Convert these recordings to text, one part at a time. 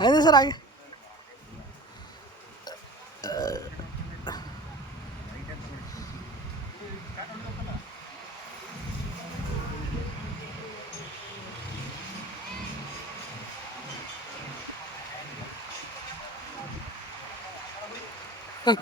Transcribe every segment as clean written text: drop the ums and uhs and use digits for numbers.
आइए सर आगे। हाँ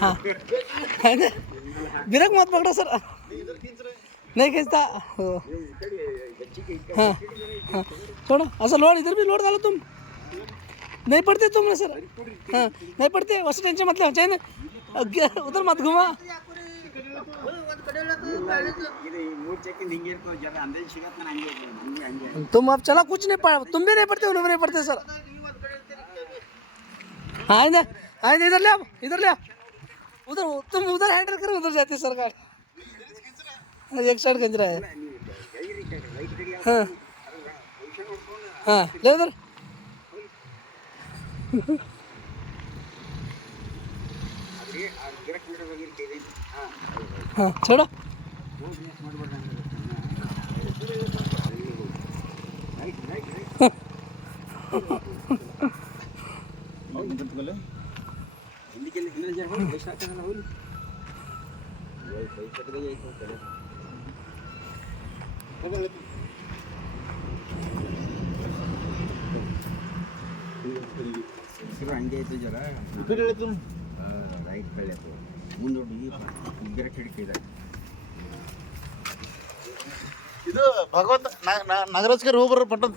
हाँ ब्रेक मत पकड़ो सर, नहीं खींचता। हाँ हाँ छोड़ो, ऐसा लोड इधर भी लोड डालो तुम, नहीं पड़ते तुमने सर। हाँ नहीं पड़ते, वैसे टेंशन मत लो, चाहिए उधर मत घुमा। तुम अब चला, कुछ नहीं पड़ा, तुम भी नहीं पड़ते, उन्हें भी नहीं पड़ते सर। हाँ इधर, हाँ इधर ले आओ, इधर ले आओ, उधर तुम उधर हैंडल करो, उधर जाती है सरकार। एक साइड खींच रहा है। हाँ हाँ ले उधर। हाँ छोड़ो। ಹಂಗೆ ಐತಿ ಜರ ರೈಟ್ ಬೆಳೆ ಮುಂದೋಡಿ ಗಿರಕ್ ಹಿಡಿತಿದೆ. ಇದು ಭಗವಂತ ನಗರಸ್ಕರ್ ಹೋಗ್ಬರ್ರಿ ಪಟ್ಟಂತ.